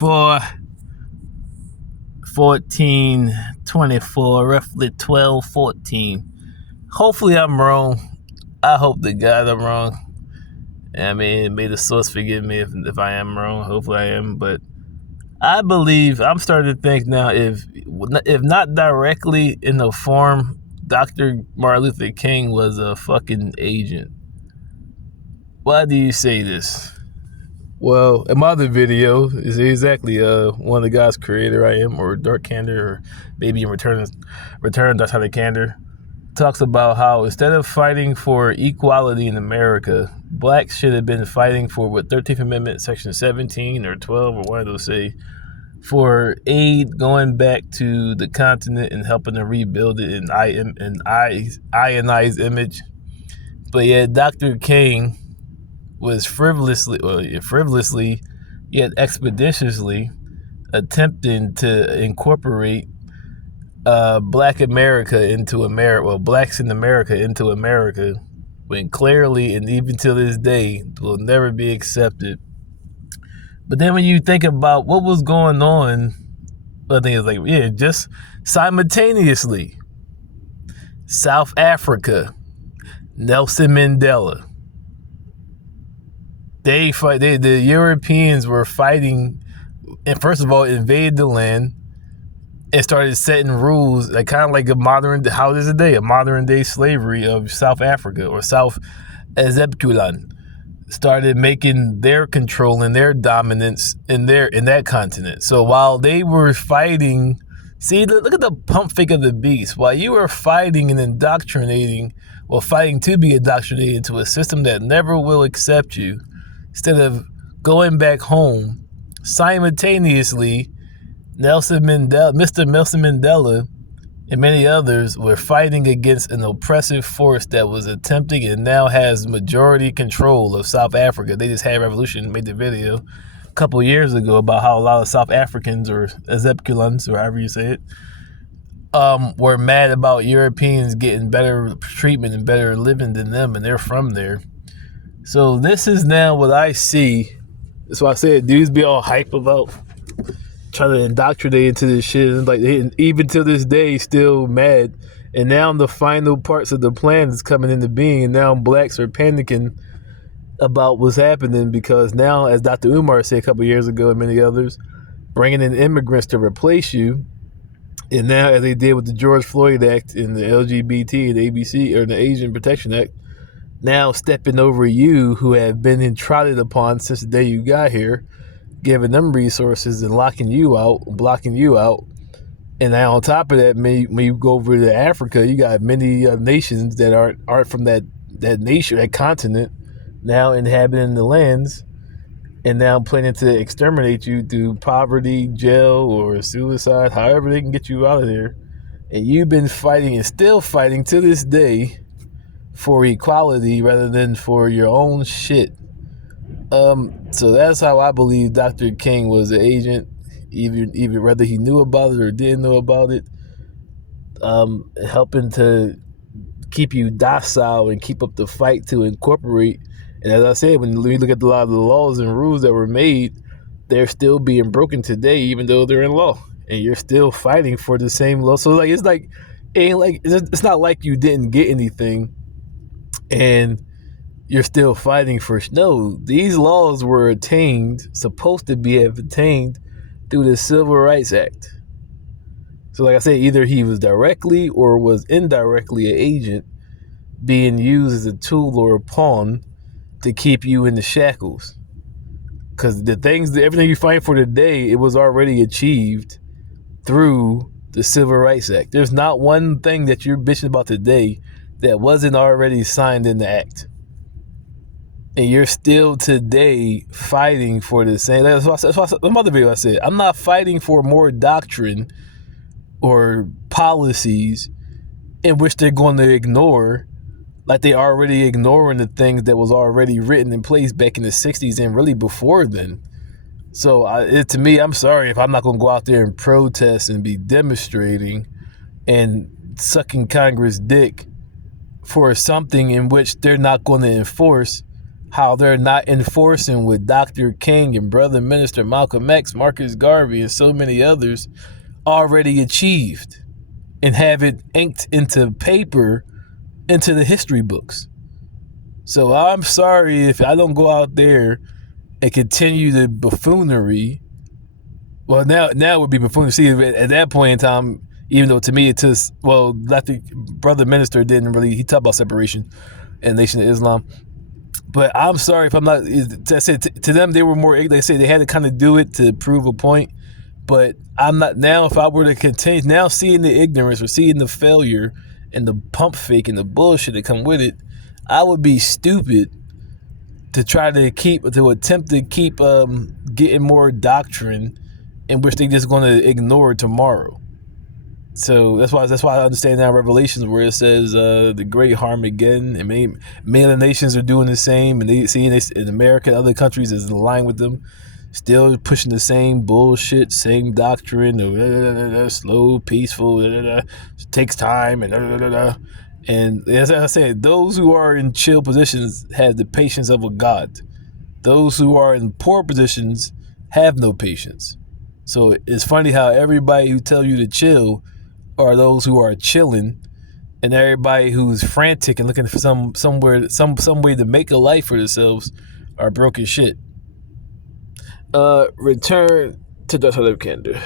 for 1424, roughly 12:14. Hopefully I'm wrong. I hope to God I'm wrong. I mean, may the source forgive me if I am wrong. Hopefully I am, but I believe I'm starting to think now if not directly in the form, Dr. Martin Luther King was a fucking agent. Why do you say this? Well, in my other video is exactly one of the guys creator I am, or Dark Candor, or maybe in Return Dark Side of Candor, talks about how instead of fighting for equality in America, blacks should have been fighting for what 13th Amendment Section 17 or 12 or one of those say, for aid going back to the continent and helping to rebuild it in ionized image. But yet Dr. King was frivolously, yet expeditiously attempting to incorporate Black America into America, well, blacks in America into America, when clearly and even till this day will never be accepted. But then when you think about what was going on, I think it's like, yeah, just simultaneously, South Africa, Nelson Mandela, the Europeans were fighting, and first of all invaded the land and started setting rules, like kind of like a modern day slavery of South Africa, or South Ezebkulan, started making their control and their dominance in that continent. So while they were fighting, see, look at the pump fake of the beast. While you were fighting and indoctrinating, or fighting to be indoctrinated into a system that never will accept you, instead of going back home, simultaneously, Mr. Nelson Mandela, and many others were fighting against an oppressive force that was attempting and now has majority control of South Africa. They just had a revolution, made the video a couple years ago about how a lot of South Africans, or Ezebkulans, or however you say it, were mad about Europeans getting better treatment and better living than them, and they're from there. So this is now what I see. That's why I said dudes be all hype about trying to indoctrinate into this shit. And like, even till this day, still mad. And now the final parts of the plan is coming into being, and now blacks are panicking about what's happening, because now, as Dr. Umar said a couple years ago, and many others, bringing in immigrants to replace you. And now, as they did with the George Floyd Act and the LGBT and the ABC, or the Asian Protection Act, now stepping over you, who have been entrotted upon since the day you got here, giving them resources and blocking you out. And now on top of that, when you go over to Africa, you got many nations that aren't from that nation, that continent, now inhabiting the lands, and now planning to exterminate you through poverty, jail, or suicide, however they can get you out of there. And you've been fighting and still fighting to this day for equality rather than for your own shit. So that's how I believe Dr. King was an agent, even whether he knew about it or didn't know about it, helping to keep you docile and keep up the fight to incorporate. And as I said, when you look at a lot of the laws and rules that were made, they're still being broken today, even though they're in law, and you're still fighting for the same law. So it's not like you didn't get anything and you're still fighting for. No, these laws were supposed to be obtained through the Civil Rights Act. So like I said, either he was directly or was indirectly an agent being used as a tool or a pawn to keep you in the shackles. Because everything you fight for today, it was already achieved through the Civil Rights Act. There's not one thing that you're bitching about today that wasn't already signed in the act. And you're still today fighting for the same. That's why the other video I said, I'm not fighting for more doctrine or policies in which they're going to ignore, like they already ignoring the things that was already written in place back in the 60s and really before then. So to me, I'm sorry if I'm not going to go out there and protest and be demonstrating and sucking Congress dick for something in which they're not going to enforce how they're not enforcing what Dr. King and Brother Minister Malcolm X, Marcus Garvey, and so many others already achieved and have it inked into paper into the history books. So I'm sorry if I don't go out there and continue the buffoonery. Well, now it would be buffoonery. See, at that point in time, even though to me it just, well, Dr. Brother Minister didn't really, he talked about separation and Nation of Islam. But I'm sorry if I'm not, I said to them, they were more, they say they had to kind of do it to prove a point. But I'm not, now if I were to continue, now seeing the ignorance or seeing the failure and the pump fake and the bullshit that come with it, I would be stupid to try to attempt to keep getting more doctrine in which they just going to ignore tomorrow. So that's why I understand now Revelations where it says the great Armageddon, and many of the nations are doing the same, and they seeing this in America and other countries is in line with them, still pushing the same bullshit, same doctrine, slow, peaceful, takes time, and as I said, those who are in chill positions have the patience of a god. Those who are in poor positions have no patience. So it's funny how everybody who tell you to chill are those who are chilling, and everybody who's frantic and looking for some way to make a life for themselves are broken shit. Return to Dr. Candor.